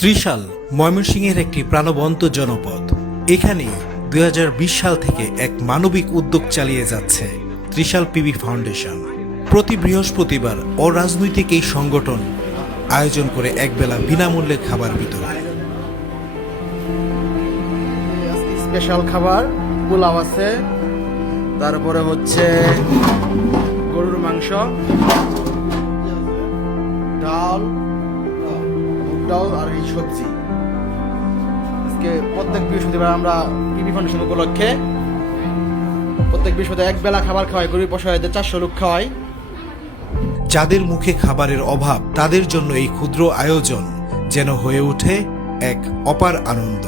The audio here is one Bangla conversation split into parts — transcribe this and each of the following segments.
ত্রিশাল ময়মনসিংহের একটি প্রাণবন্ত জনপদ। এখানে ২০২০ সাল থেকে এক মানবিক উদ্যোগ চালিয়ে যাচ্ছে ত্রিশাল পিবি ফাউন্ডেশন। প্রতি বৃহস্পতিবার অরাজনৈতিক এই সংগঠন আয়োজন করে একবেলা বিনামূল্যে খাবার বিতরণ। স্পেশাল খাবার পোলাও আছে, তারপরে হচ্ছে গরুর মাংস, ডাল, মুগ ডাল আর এই সবজি। আজকে প্রত্যেক বৃহস্পতিবার আমরা পিবি ফাউন্ডেশন উপলক্ষে প্রত্যেক বৃহস্পতিবার এক বেলা খাবার খাওয়াই, গরিব অসহায়দের 400 লোক খাওয়াই। যাদের মুখে খাবারের অভাব তাদের জন্য এই ক্ষুদ্র আয়োজন যেন হয়ে ওঠে এক অপার আনন্দ।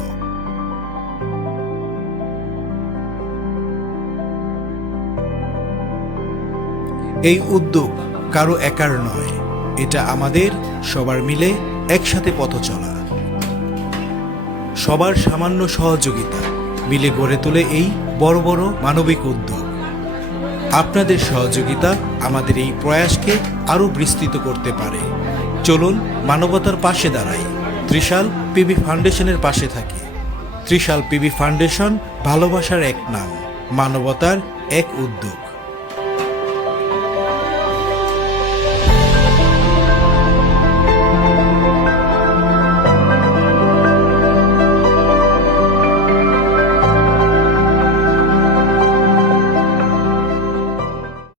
এই উদ্যোগ কারো একার নয়, এটা আমাদের সবার মিলে একসাথে পথ চলা। সবার সামান্য সহযোগিতা মিলে গড়ে তোলে এই বড় বড় মানবিক উদ্যোগ। আপনাদের সহযোগিতা আমাদের এই প্রয়াসকে আরও বিস্তৃত করতে পারে। চলুন মানবতার পাশে দাঁড়াই, ত্রিশাল পিবি ফাউন্ডেশনের পাশে থাকি। ত্রিশাল পিবি ফাউন্ডেশন ভালোবাসার এক নাম, মানবতার এক উদ্যোগ।